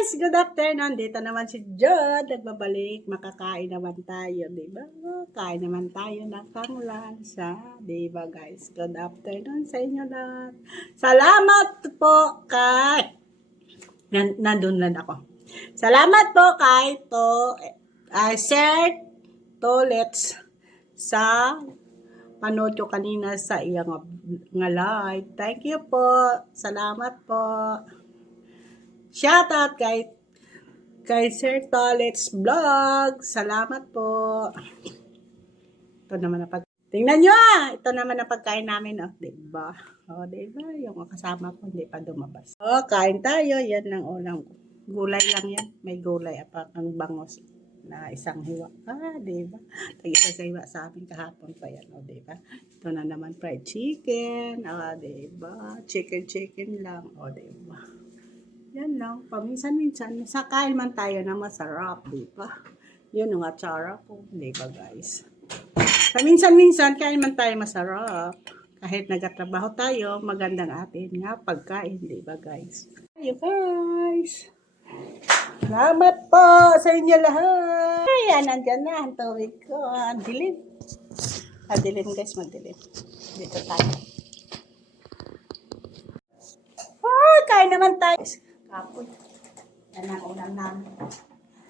Guys, good afternoon. Dito naman si Jod. Nagbabalik. Makakain naman tayo, di ba? Kain naman tayo ng panglansa. Di ba, guys? Good afternoon sa inyo lahat. Salamat po kay... Nandun lang ako. Salamat po kay Sir Tolets sa panood ko kanina sa iyang nga live. Thank you po. Salamat po. Shoutout kay Sir Tolets Vlog. Salamat po. Ito naman ang tingnan nyo Ito naman ang pagkain namin. Diba? Diba? Yung kasama ko hindi pa lumabas. Kain tayo. Yan ang ulam ko. Gulay lang yan. May gulay. Ang bangos na isang hiwa. Diba? Tag-isa sa hiwa sa amin kahapon pa yan. Diba? Ito na naman fried chicken. Diba? Chicken lang. Diba? Yan lang. Paminsan-minsan, kain man tayo na masarap, di ba? Yun ang atsara ko, di ba guys? Paminsan-minsan, kain man tayo masarap. Kahit nagtatrabaho tayo, magandang atin nga pagkain, di ba guys? Ayo guys! Salamat po sa inyo lahat! Ayan, nandyan na ang tubig ko. Ang dilim. Dilim guys, madilim. Dito tayo. Kain naman tayo. Kapoy. Yan ang ulam namin.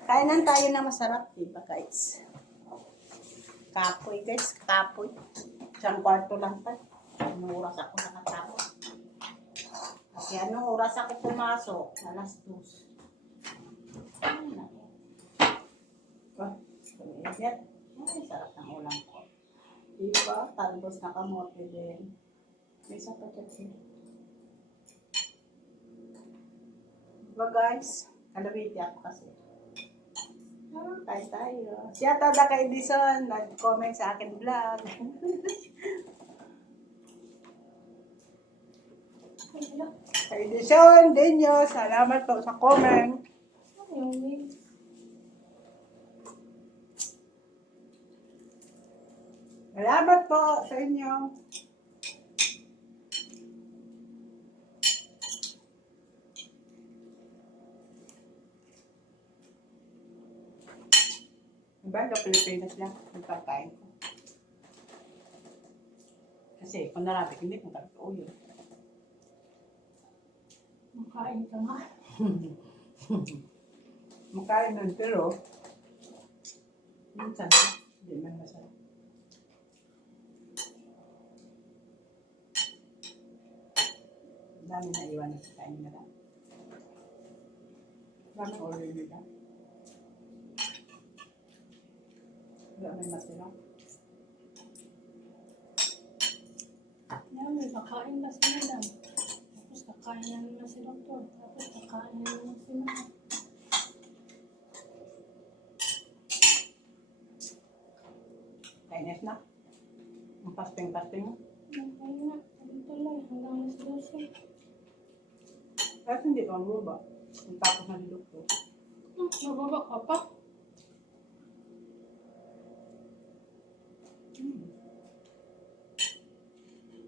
Kainan tayo na masarap, diba guys? Kapoy guys, kapoy. Isang kwarto lang pa. Anong oras ako nakatapos? Kasi anong oras ako pumasok? Alas 2. Ay, sarap ng ulam ko. Diba? Talbos na kamote din. May sapat yan. Diba guys? Kalawiti ako kasi. Kain tayo. Siya tada kay Edison. Nag-comment sa akin vlog. Kay Edison, Denyo. Salamat po sa comment. Salamat po sa inyo. Diba? Sa Pilipinas lang ang pagkain ko. Kasi kung narami, hindi ko tagpo yun. Makain ka nga. Makain nun, pero minsan, hindi man masarap. Dami na iwan na sa kain na lang. Dami order nila. Wala may matira. Yan, may kakain na sila lang. Tapos kakain na naman si Doktor. Tapos kakain na naman si Mama. Kainis na. Ang pasting-pasting mo. Okay na. Sabi tuloy. Hanggang mas 12. Kasi hindi ko ang ba? Ang tapos na nilok ko. Mababa ka pa.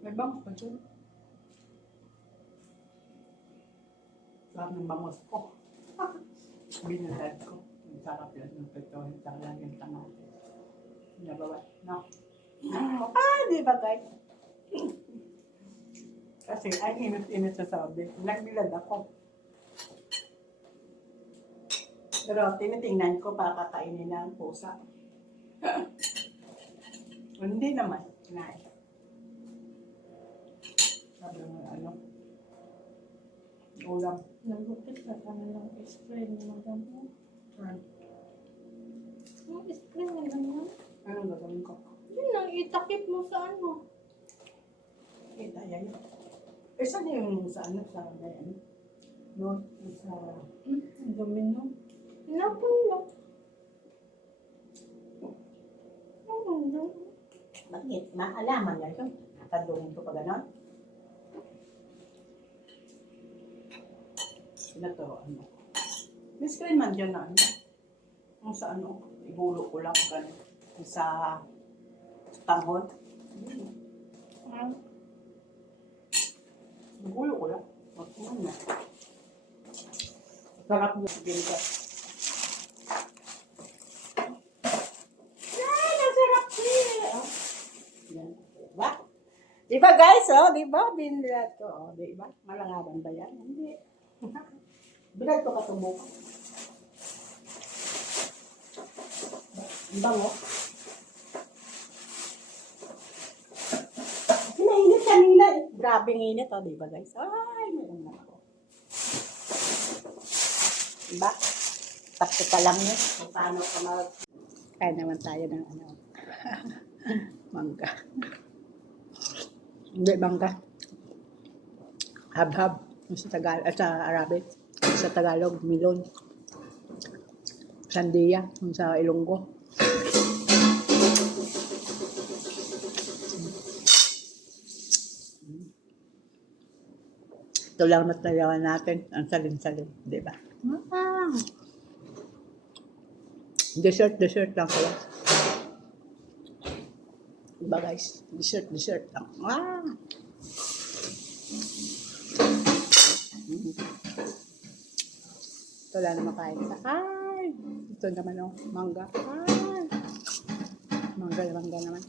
May bangos pa dyan. Sarap ng bangos ko. Binalad ko. Ang sarap yan ng petohin sa laging tangate. Nabawa. No? Di ba guys? Kasi ay init-init sa sabi. Nagbilad ako. Pero tinitingnan ko para kakainin ng pusa. Hindi naman. Kinain. Sabi mo ulam. Nagupit ka na lang spray na maganda. Ang spray na ganyan. Anong gagawin ko? Yun lang, itakip mo sa ano. Kita yan. Saan yung sa ano? Sa ano? No? Sa... Ang dumi no. Napon lang. Ano lang. Bakit? Maalaman niya ito. Nakadungin ko pa gano'n. Pinaturoan mo. May screen man dyan na ano. Kung sa ano, ibulo ko lang gano'n. Sa tanghod. Ibulo ko lang. Ano. Sarap mo. Ginto. Ay, ang sarap eh. Oh. Yan. Diba? Diba guys, oh, diba? Binilad ko, oh, diba? Malangaban ba yan? Hindi. Bilad ko katubok. Ang bango. Inainit kanina. Grabe ng init, oh, diba guys? Ay, meron na ako. Diba? Takto pa lang yun. Kung paano ka mag... Kaya naman tayo ng ano. Mangga. Hindi mangga. Hab-hab. Sa Tagalog, sa Arabic. Sa Tagalog, milon. Sandia. Sa Ilonggo. Ito lang natalawan natin. Ang salin-salin. Diba? Ah. Dessert lang pala. Diba guys? Dessert lang. Ah! Ito lang na makain sa. Ay! Ito naman oh, mangga. Ay! Mangga naman.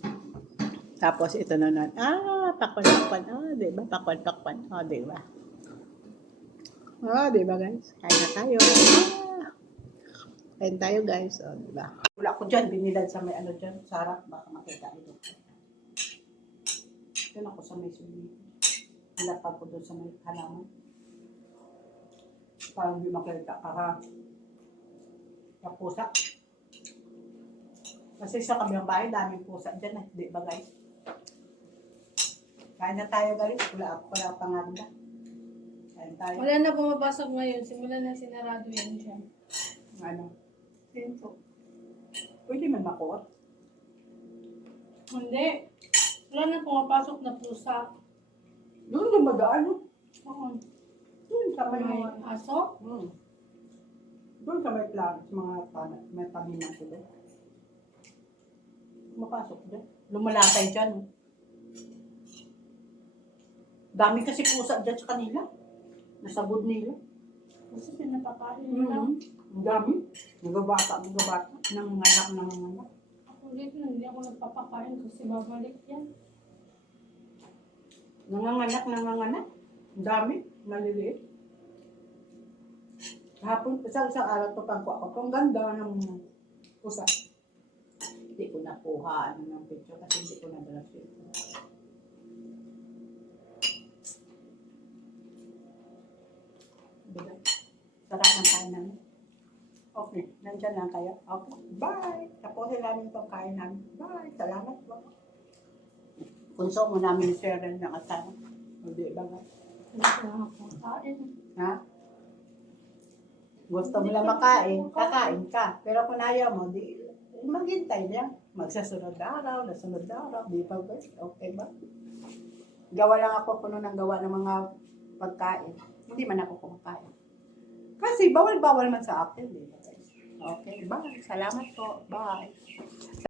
Tapos ito na nun. Ah! Pakwan. Ah, diba? Pakwan. Ah, diba? Ah, diba guys? Kain na tayo. Ah! Kain tayo guys. Oh, diba? Wala ko dyan. Binilad sa may ano dyan. Sarap. Baka makita ito. Doon ako sa may sulit. Nilapag ko doon sa may halaman. Parang hindi makita ka pusa. Kasi sa kabilang bahay, daming pusa dyan eh. Di ba guys? Kain na tayo guys. Wala pa nga nila. Kain tayo. Wala na pumapasok ngayon. Simula na sinarado yan siya. Ano? Pinto. Pwede man makuha. Hindi. Wala na pumapasok na pusa. Doon lumadaan no? Oo. Doon sa may... Mga aso? Doon sa may plan, mga may paminan ko doon. Mapasok dyan. Lumalatay dyan. Dami kasi pusa dyan sa kanila. Nasabod nila. Kasi pinapakain nila. Ang dami. Nagabata. Nanganganak. Ako dito, hindi ako nagpapakain kasi babalik yan. Nanganganak. Ang dami. Maliliit. Hapon, isang araw to pangko ako. Ang ganda ng pusa. Hindi ko nakuha ng picture kasi hindi ko nadala siya. Diba? Sarap ng kain namin. Okay, nandyan lang kayo. Okay, bye! Tapusin namin itong kain namin. Bye! Salamat po. Konsumo namin share rin ng asawa. Hindi ba ba? Hindi ko na ako kain. Ha? Gusto mo lang makain, kakain ka. Pero kung ayaw mo, di maghintay lang. Magsasunod na araw, nasunod na araw. Di pa ba? Okay ba? Gawa lang ako puno ng gawa ng mga pagkain. Hindi man ako kumakain. Kasi bawal-bawal man sa akin. Di ba? Okay, bye. Salamat po. Bye.